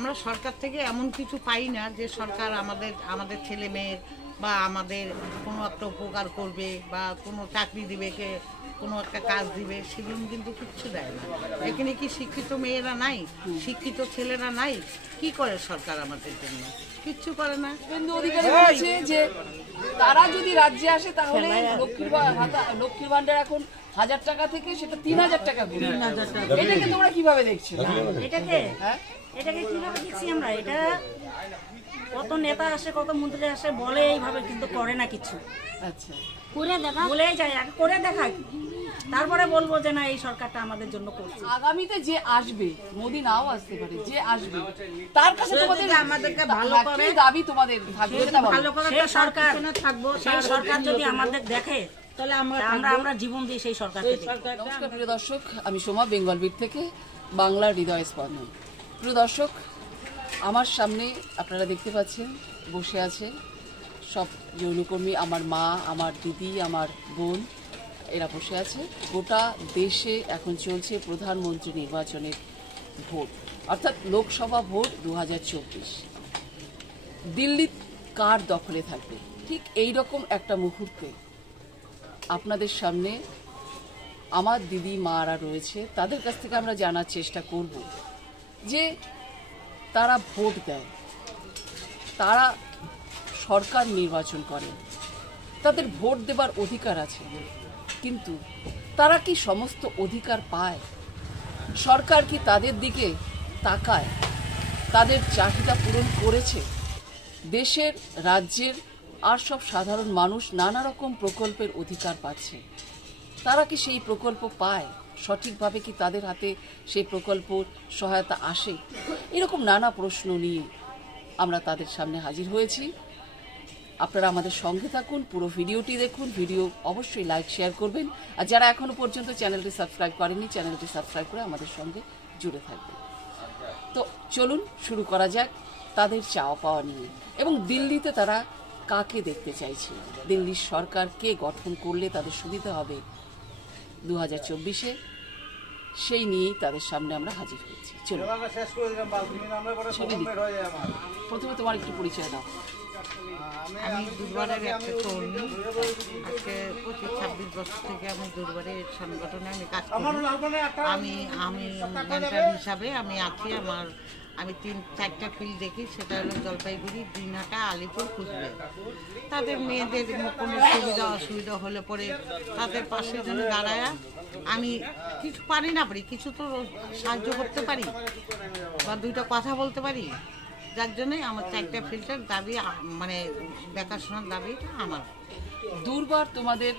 আমরা সরকার থেকে এমন কিছু পাই না যে সরকার আমাদের ছেলে মেয়ের বা আমাদের কোনো একটা উপকার করবে বা কোনো চাকরি দিবে, কোনো একটা কাজ দিবে, সেগুলো কিন্তু কিচ্ছু দেয় না। এখানে কি শিক্ষিত মেয়েরা নাই, শিক্ষিত ছেলেরা নাই? কি করে সরকার আমাদের জন্য? কিচ্ছু করে না। শুভেন্দু অধিকারী বলেছে যে তারা যদি রাজ্যে আসে তাহলে লক্ষ্মীর ভান্ডার এখন 1000 টাকা থেকে সেটা 3000 টাকা করে। এটাকে তোমরা কিভাবে দেখছো? এটাকে কিভাবে দেখছি আমরা? এটা কত নেতা আসে, কত মন্ত্রী আসে, বলে এইভাবে, কিন্তু করে না কিছু। আচ্ছা, করে দেখা বলেই যায়, আগে করে দেখায়, তারপরে বলবো যে না এই সরকারটা আমাদের জন্য করছে। আগামীতে যে আসবে, মোদি নাও আসতে পারে, যে আসবে তার কাছে তোমাদের আমাদেরকে ভালো করে দাবি তোমাদের থাকবে, ভালো করে সরকার থাকবো, সেই সরকার যদি আমাদের দেখে তাহলে আমরা জীবন দিই সেই সরকারকে। নমস্কার প্রিয় দর্শক, আমি সোমা, বেঙ্গল বিট থেকে বাংলার হৃদয় স্পন্দন। প্রিয় দর্শক, আমার সামনে আপনারা দেখতে পাচ্ছেন বসে আছে সব যৌনকর্মী, আমার মা, আমার দিদি, আমার বোন, এরা বসে আছে। গোটা দেশে এখন চলছে প্রধানমন্ত্রী নির্বাচনের ভোট, অর্থাৎ লোকসভা ভোট 2024। দিল্লি কার দখলে থাকবে, ঠিক এই রকম একটা মুহূর্তে আপনাদের সামনে আমার দিদি মারা রয়েছে, তাদের কাছ থেকে আমরা জানার চেষ্টা করব যে তারা ভোট দেয়, তারা সরকার নির্বাচন করে, তাদের ভোট দেবার অধিকার আছে, কিন্তু তারা কি সমস্ত অধিকার পায়? সরকার কি তাদের দিকে তাকায়? তাদের চাহিদা পূরণ করেছে? দেশের, রাজ্যের আর সব সাধারণ মানুষ নানা রকম প্রকল্পের অধিকার পাচ্ছে, তারা কি সেই প্রকল্প পায়? সঠিকভাবে কি তাদের হাতে সেই প্রকল্প সহায়তা আসে? এরকম নানা প্রশ্ন নিয়ে আমরা তাদের সামনে হাজির হয়েছি। আপনারা আমাদের সঙ্গে থাকুন, পুরো ভিডিওটি দেখুন, ভিডিও অবশ্যই লাইক শেয়ার করবেন, আর যারা এখনো পর্যন্ত চ্যানেলটি সাবস্ক্রাইব করেননি চ্যানেলটি সাবস্ক্রাইব করে আমাদের সঙ্গে জুড়ে থাকবেন। তো চলুন শুরু করা যাক তাদের চাওয়া পাওয়া নিয়ে, এবং দিল্লিতে তারা কাকে দেখতে চাইছে, দিল্লির সরকার কে গঠন করলে তাদের সুবিধা হবে 2024-এ, সেই নিয়েই তাদের সামনে আমরা হাজির হয়েছি। চলুন, প্রথমে তোমার একটু পরিচয় দাও। আমি দুর্বারের একটা কর্মী, আজকে 25-26 বছর থেকে আমি দুর্বারের সংগঠনে আমি কাজ করি। আমি মেন্টর হিসাবে আমি আছি। আমি 3-4টা ফিল্ড দেখি, সেটা হলো জলপাইগুড়ি, দিনহাটা, আলিপুর, কুচবিহার। তাদের মেয়েদের কোনো সুবিধা অসুবিধা হলে পরে তাদের পাশে যদি দাঁড়ায়, আমি কিছু পারি না পারি, কিছু তো সাহায্য করতে পারি বা দুইটা কথা বলতে পারি। যার জন্যই আমার 4টা ফিল্ডের দাবি, মানে দেখাশোনার দাবিটা আমার। দুর্বার তোমাদের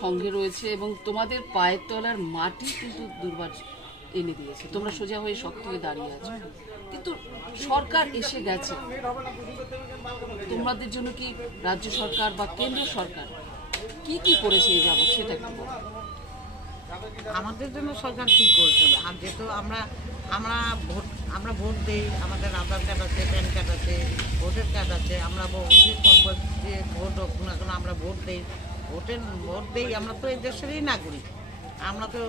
সঙ্গে রয়েছে এবং তোমাদের পায়ের তলার মাটি কিন্তু দুর্বার এনে দিয়েছে, তোমরা সোজা হয়ে শক্ত হয়ে দাঁড়িয়ে আছো, কিন্তু সরকার এসে গেছে, তোমাদের জন্য কি রাজ্য সরকার বা কেন্দ্র সরকার কি কি করেছে এই যাবত, সেটা একটু বলো। আমাদের জন্য সরকার কী করতে হবে? আর যেহেতু আমরা ভোট দিই, আমাদের আধার কার্ড আছে, প্যান কার্ড আছে, ভোটার কার্ড আছে, আমরা যে ভোট হোক না কেন আমরা ভোট দিই, ভোট দিই। আমরা তো এই দেশেরই নাগরিক, আমরা তো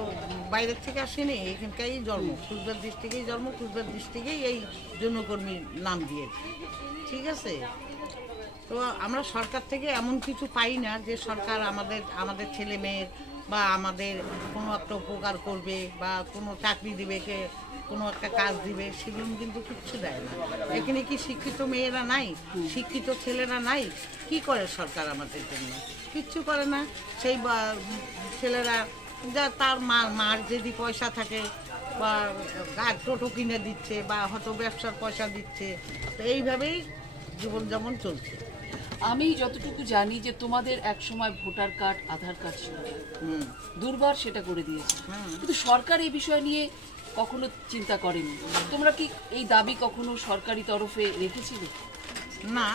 বাইরের থেকে আসিনি, এখানকারই জন্ম, কুচবিহার ডিস্ট্রিক্টেই জন্ম, কুচবিহার ডিস্ট্রিক্টেই এই যৌনকর্মীর নাম দিয়েছি, ঠিক আছে? তো আমরা সরকার থেকে এমন কিছু পাই না যে সরকার আমাদের ছেলে মেয়ের বা আমাদের কোনো একটা উপকার করবে বা কোনো চাকরি দিবে, কোনো একটা কাজ দিবে, সেগুলো কিন্তু কিচ্ছু দেয় না। এখানে কি শিক্ষিত মেয়েরা নাই, শিক্ষিত ছেলেরা নাই? কি করে সরকার আমাদের জন্য? কিচ্ছু করে না। সেই ছেলেরা যা তার মার যদি পয়সা থাকে বা টোটো কিনে দিচ্ছে বা হয়তো ব্যবসার পয়সা দিচ্ছে, তো এইভাবেই জীবনযাপন চলছে। আমি যতটুকু জানি যে তোমাদের এক সময় ভোটার কার্ড, আধার কার্ড ছিল, দুর্বার সেটা করে দিয়েছে, কিন্তু সরকার এই বিষয় নিয়ে কখনো চিন্তা করেনি। তোমরা কি এই দাবি কখনো সরকারি তরফে রেখেছিলে? না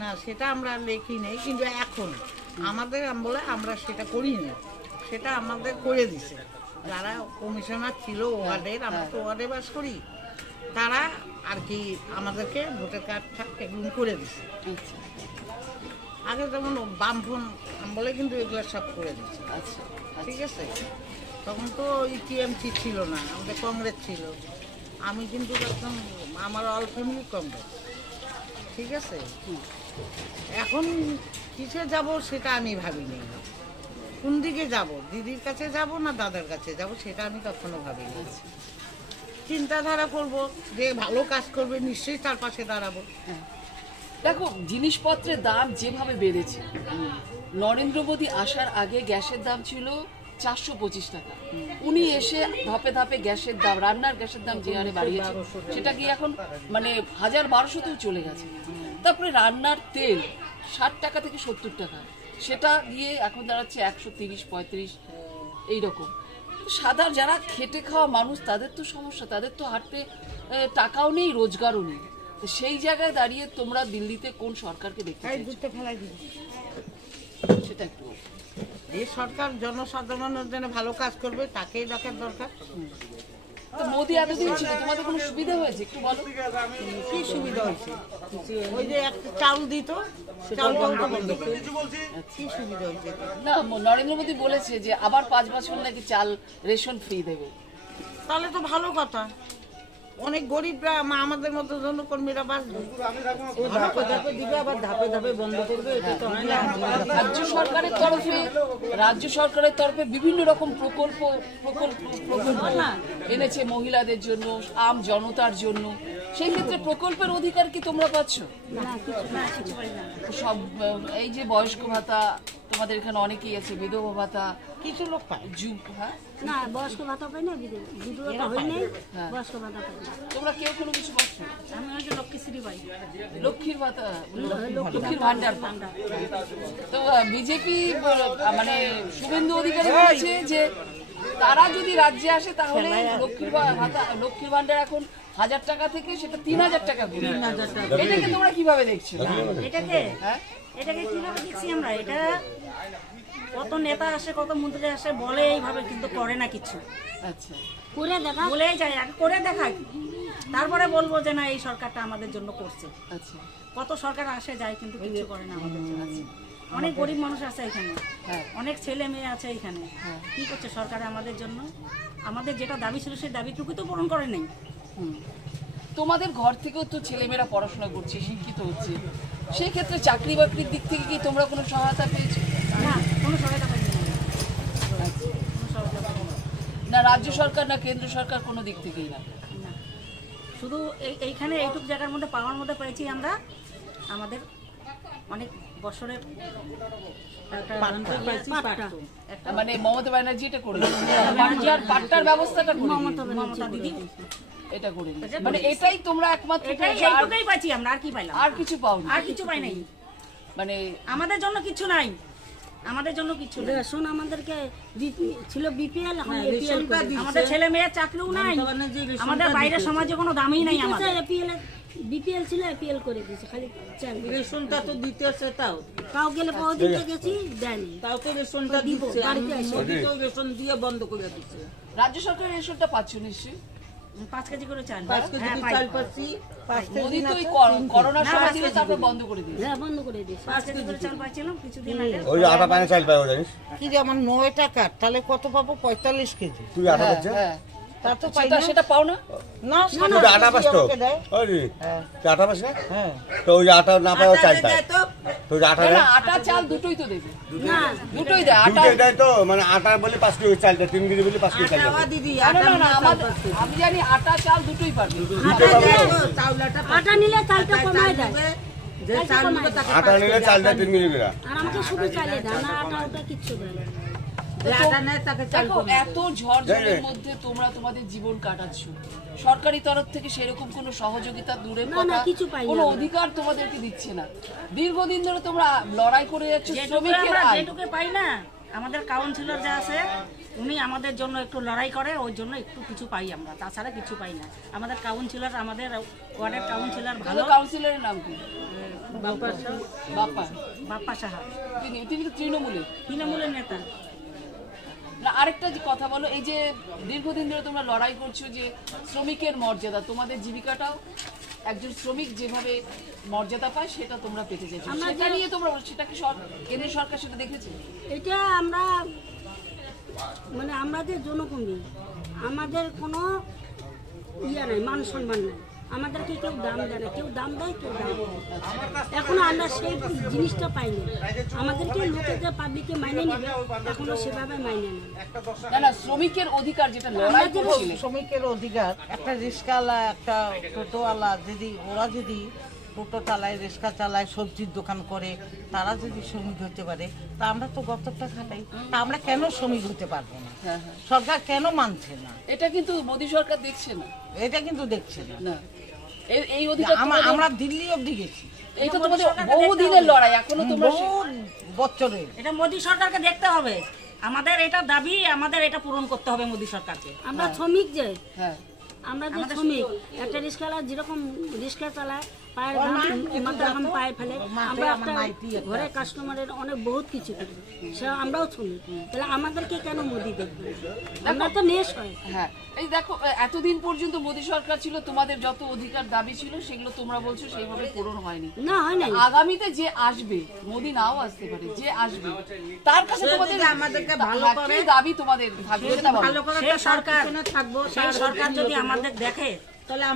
না, সেটা আমরা লেখি নেই, কিন্তু এখন আমাদের বলে আমরা সেটা করি না, সেটা আমাদের করে দিছে যারা কমিশনার ছিল ওয়ার্ডের, আমরা তো ওয়ার্ডে বাস করি, তারা আর কি আমাদেরকে ভোটার কার্ড এগুলো করে দিচ্ছে। আগে যেমন বামফোন বলে কিন্তু এগুলো সব করে দিচ্ছে। আচ্ছা, ঠিক আছে। তখন তো টিএমসি ছিল না, আমাদের কংগ্রেস ছিল। আমি কিন্তু একদম আমার অল ফ্যামিলি কংগ্রেস, ঠিক আছে। এখন কিসে যাব সেটা আমি ভাবিনি, কোন দিকে যাব, দিদির কাছে যাব না দাদার কাছে যাব সেটা আমি কখনো ভাবিনি। চিন্তাধারা করব যে ভালো কাজ করবে নিশ্চয়ই তার পাশে দাঁড়াবো। দেখো জিনিসপত্রের দাম যেভাবে বেড়েছে, নরেন্দ্র মোদী আসার আগে গ্যাসের দাম ছিল 425 টাকা, উনি এসে ধাপে ধাপে গ্যাসের দাম, রান্নার গ্যাসের দাম যে হারে বাড়িয়েছে সেটা কি এখন মানে 1200-তেও চলে গেছে। তারপরে রান্নার তেল 60 টাকা থেকে 70 টাকা, সেটা গিয়ে এখন দাঁড়াচ্ছে 130-35 এইরকম। সাধারণ যারা খেটে খাওয়া মানুষ তাদের তো সমস্যা, তাদের তো হাতে টাকাও নেই, রোজগারও নেই। তো সেই জায়গায় দাঁড়িয়ে তোমরা দিল্লিতে কোন সরকারকে দেখতে চাইছো? সেটা একটু এই সরকার জনসাধারণের জন্য ভালো কাজ করবে তাকেই দেখার দরকার। তো মোদি এতদিন ছিল, তোমাদের কোনো সুবিধা হয়েছে একটু বলো? কি সুবিধা হয়েছে? ওই যে একটা চাউল দিত, চাউল বন্ধ বন্ধ করে। কি সুবিধা হয়েছে? না, নরেন্দ্র মোদী বলেছে যে আবার 5 বছর নাকি চাল রেশন ফ্রি দেবে। তাহলে তো ভালো কথা, অনেক গরিবরা আমাদের মতো জনকর্মীরা বাঁচবে। রাজ্য সরকারের তরফে বিভিন্ন রকম প্রকল্প এনেছে মহিলাদের জন্য, আম জনতার জন্য। সেই ক্ষেত্রে প্রকল্পের অধিকার কি তোমরা পাচ্ছ? সব এই যে বয়স্ক ভাতা, তোমাদের এখানে অনেকেই আছে, বিধবা ভাতা কিছু লোক পায়। হ্যাঁ, না বয়স্ক ভাতা পাই না, বিধবা হই নাই, বয়স্ক ভাতা পাই না। তোমরা কেউ কোনো কিছু পাচ্ছ? আমি ওই যে লক্ষ্মীশ্রী পাই, লক্ষ্মীর ভাতা, লক্ষ্মীর ভান্ডার। তো বিজেপি মানে শুভেন্দু অধিকারী বলছে যে তারা যদি রাজ্যে আসে তাহলে লক্ষ্মীর ভান্ডার এখন 1000 টাকা থেকে সেটা 3000 টাকা করে। এটাকে তোমরা কিভাবে দেখছো? এটাকে কিভাবে দেখছি আমরা? এটা কত নেতা আসে, কত মন্ত্রী আসে, বলে এইভাবে কিন্তু করে না কিছু। আচ্ছা, করে দেখা বলেই যায়, আগে করে দেখায়, তারপরে বলবো যে না এই সরকারটা আমাদের জন্য করছে। আচ্ছা, কত সরকার আসে যায় কিন্তু কিছু করে না আমাদের জন্য। অনেক গরিব মানুষ আছে এখানে, অনেক ছেলে মেয়ে আছে এখানে, কি করছে সরকার আমাদের জন্য? আমাদের যেটা দাবি ছিল সেই দাবিটুকু তো পূরণ করে নাই। তোমাদের ঘর থেকেও তো ছেলেমেয়েরা পড়াশোনা করছে, শিক্ষিত হচ্ছে, সেই ক্ষেত্রে চাকরি বাকরির দিক থেকে কি তোমরা কোনো সহায়তা পেয়েছো? না, কোনো সহায়তা পাইনি না, রাজ্য সরকার না কেন্দ্র সরকার কোনো দিক থেকেই না? শুধু এইখানে এইটুক জায়গার মধ্যে পাওয়ার মধ্যে পেয়েছি আমরা, আমাদের অনেক বছরের মানে মমতা ব্যানার্জি এটা করে পাট্টার ব্যবস্থাটা করে মমতা দিদি এটা করে, মানে এটাই তোমরা একমাত্র এইটুকুই পাইছি আমরা, আর কি পাইলাম? আর কিছু পাও? আর কিছু পাই নাই, মানে আমাদের জন্য কিছু নাই, আমাদের জন্য কিছু নাই। রেশন আমাদেরকে ছিল বিপিএল, এখন এপিএল আমাদের ছেলে মেয়ের চাকরিও নাই, আমাদের বাইরের সমাজে কোনো দামই নাই। আমাদের বিপিএল ছিল, এপিএল করে দিয়েছে, খালি রেশনটা তো দিতে আছে, তাও তাও গেলে পাওয়া দিতে গেছি দেয়নি, তাও তো রেশনটা দিচ্ছে, মোদি তো রেশন দিয়ে বন্ধ করে দিচ্ছে। রাজ্য সরকারের রেশনটা পাচ্ছ নিশ্চয়ই? 5 কেজি করে চাল, 5 কেজি চাল পাচ্ছি। মোদি তো ওই করোনার সময় দিলে তারপর বন্ধ করে দিয়েছে। হ্যাঁ, বন্ধ করে দিয়েছে। 5 কেজি করে চাল পাইছিলাম কিছুদিন আগে। ওই আটা পানি চাল পাই জানিস কি যে আমার 9 টাকা, তাহলে কত পাবো? 45 কেজি। তুই আটা পাচ্ছিস? হ্যাঁ, তা তো পাই না। সেটা পাও না? না, তুই আটা পাস তো? ওই তুই আটা পাস না? তো ওই আটা না পাই চাল পাই তো আটা না, আটা চাল দুটোই তো দেবে, না, দুটোই দেয়। আটা দুটো দেয় তো, মানে আটা বলে 5 কেজি চাল দেয়, 3 কেজি বলে 5 কেজি চাল দেয়। দিদি না, আমি জানি আটা চাল দুটোই পারবে। আটা নিলে চালটা কমায় দেয়, আটা নিলে চাল দেয় 3 কেজি করে। আর আমাকে শুধু চালে দেয় না, আটা ওটা কিচ্ছু দেয় না। দেখো এত ঝড় মধ্যে তোমরা তোমাদের জীবন কাটাচ্ছ, সরকারি তরফ থেকে সেরকম কোনো সহযোগিতা দূরের কথা, কিছু পাই না, কোনো অধিকার তোমাদেরকে দিচ্ছে না। দীর্ঘদিন ধরে তোমরা লড়াই করে যাচ্ছ, শ্রমিকের আয়। যেটুকু পাই না, আমাদের কাউন্সিলর যা আছে উনি আমাদের জন্য একটু লড়াই করে, ওই জন্য একটু কিছু পাই আমরা, তাছাড়া কিছু পাই না। আমাদের কাউন্সিলর, আমাদের ওয়ার্ডের কাউন্সিলর ভালো। কাউন্সিলরের নাম কি? বাপ্পা সাহা, তিনি তো তৃণমূলের নেতা। না, আরেকটা যে কথা বলো, এই যে দীর্ঘদিন ধরে তোমরা লড়াই করছো যে শ্রমিকের মর্যাদা, তোমাদের জীবিকাটাও একজন শ্রমিক যেভাবে মর্যাদা পায় সেটা তোমরা পেতে চাইছো, সেটা নিয়ে তোমরা, সেটা কি কেন্দ্র সরকার সেটা দেখেছে? এটা আমরা মানে আমাদের জনকর্মী, আমাদের কোনো ইয়ে নাই, মান সম্মান নাই, আমাদেরকে কেউ দাম দেয় না, কেউ দাম দেয় কেউ দাম দেয়। এখনো আমরা সেই জিনিসটা পাইনি, আমাদেরকে লোকে যে পাবলিকে মাইনে নেবে এখনো সেভাবে মাইনে নেয় না না, শ্রমিকের অধিকার যেটা লড়াই করেছিলেন, শ্রমিকের অধিকার, একটা রিক্সাওয়ালা একটা টোটোওয়ালা ওরা যদি টোটো চালায়, রিক্সা চালায়, সবজির দোকান করে, তারা যদি শ্রমিক হতে পারে, তা আমরা তো গতটা খাটাই, তা আমরা কেন শ্রমিক হতে পারবো না? সরকার কেন মানছে না? এটা কিন্তু মোদী সরকার দেখছে না। এটা কিন্তু দেখছে না। না, এই অধিকার আমরা দিল্লি অবধি গেছি, এই তো তোমাদের বহুদিনের লড়াই, এখনো তোমরা বহু বছরের। এটা মোদী সরকারকে দেখতে হবে, আমাদের এটা দাবি, আমাদের এটা পূরণ করতে হবে মোদী সরকারকে। আমরা শ্রমিক যে, হ্যাঁ আমরা যে শ্রমিক, একটা রিক্সাওয়ালা যেরকম রিক্সা চালায় পায়ের ঘাম পায়ে ফেলে, আমরা একটা ঘরে কাস্টমারের অনেক বহুত কিছু করি, সে আমরাও শ্রমিক, তাহলে আমাদেরকে কেন মোদি দেখবে? আমরা তো মেষ হয়। হ্যাঁ, এই দেখো, এতদিন পর্যন্ত মোদী সরকার ছিল, তোমাদের যত অধিকার দাবি ছিল সেগুলো তোমরা বলছো সেইভাবে পূরণ হয়নি। না হয় না, আগামীতে যে আসবে, মোদী নাও আসতে পারে, যে আসবে তার কাছে তোমাদের আমাদেরকে ভালো করে দাবি তোমাদের থাকবে, সেটা বলো। ভালো করে সেই সরকার থাকবো, সেই সরকার যদি আমাদের দেখে তাহলে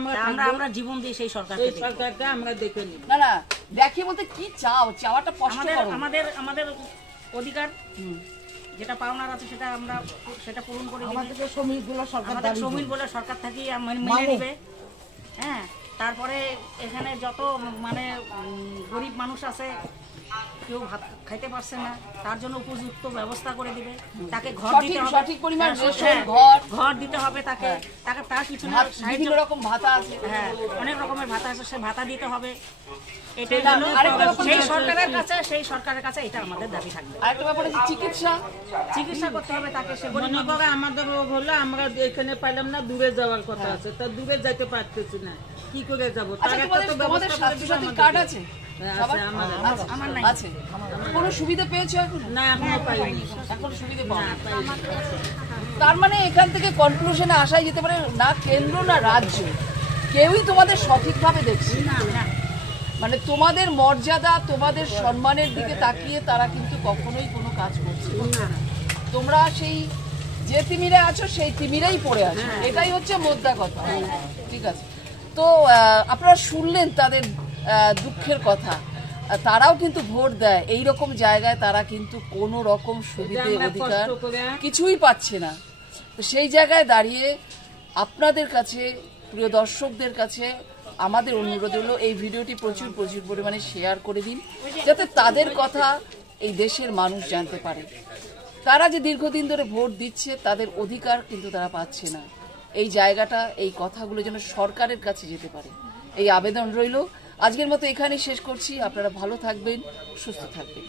আমরা জীবন দিই সেই সরকারকে। সরকারকে আমরা দেখে নিই। না না, দেখে বলতে কি চাও, চাওয়াটা স্পষ্ট করো। আমাদের অধিকার যেটা পাওনার আছে সেটা পূরণ করে দিবে। আমাদেরকে শ্রমিকগুলো সরকার আমাদের দাবি শ্রমিক বলে সরকার থেকে মেনে নেবে। হ্যাঁ, তারপরে এখানে যত মানে গরিব মানুষ আছে, কেউ ভাত খাইতে পারছে না, তার জন্য উপযুক্ত ব্যবস্থা করে দিবে, তাকে ঘর দিতে হবে, সঠিক পরিমাণ রেশন, ঘর দিতে হবে তাকে, তার পিছনে বিভিন্ন রকম ভাতা আছে। হ্যাঁ, অনেক রকমের ভাতা আছে, সে ভাতা দিতে হবে। এটাই সেটা হলো আরেকটা ব্যাপার, সেই সরকারের কাছে এটা আমাদের দাবি থাকবে। আরেকটা ব্যাপার আছে চিকিৎসা করতে হবে তাকে, সে গরিব মনে করে আমাদের রোগ হলে আমরা এখানে পাইলাম না, দূরে যাওয়ার কথা আছে, তা দূরে যাইতে পারতেছি না, কি করে যাবো? আচ্ছা, তোমাদের স্বাস্থ্যসাথী কার্ড আছে? সবার? আমার নাই। আছে। কোনো সুবিধা পেয়েছো এখন? না, এখনো পাইনি। এখন সুবিধা পাও না। তার মানে এখান থেকে কনক্লুশনে আসাই যেতে পারে, না কেন্দ্র না রাজ্য কেউই তোমাদের সঠিকভাবে দেখছে না। মানে তোমাদের মর্যাদা, তোমাদের সম্মানের দিকে তাকিয়ে তারা কিন্তু কখনোই কোনো কাজ করছে না। তোমরা সেই যে তিমিরে আছো সেই তিমিরেই পড়ে আছো, এটাই হচ্ছে মোদ্দা কথা। ঠিক আছে, তো আপনারা শুনলেন তাদের দুঃখের কথা। তারাও কিন্তু ভোট দেয় এই রকম জায়গায়, তারা কিন্তু কোনো রকম সুবিধে অধিকার কিছুই পাচ্ছে না। তো সেই জায়গায় দাঁড়িয়ে আপনাদের কাছে, প্রিয় দর্শকদের কাছে আমাদের অনুরোধ হলো, এই ভিডিওটি প্রচুর পরিমাণে শেয়ার করে দিন, যাতে তাদের কথা এই দেশের মানুষ জানতে পারে। তারা যে দীর্ঘদিন ধরে ভোট দিচ্ছে, তাদের অধিকার কিন্তু তারা পাচ্ছে না। এই জায়গাটা, এই কথাগুলো যেন সরকারের কাছে যেতে পারে, এই আবেদন রইল। আজকের মতো এখানেই শেষ করছি। আপনারা ভালো থাকবেন, সুস্থ থাকবেন।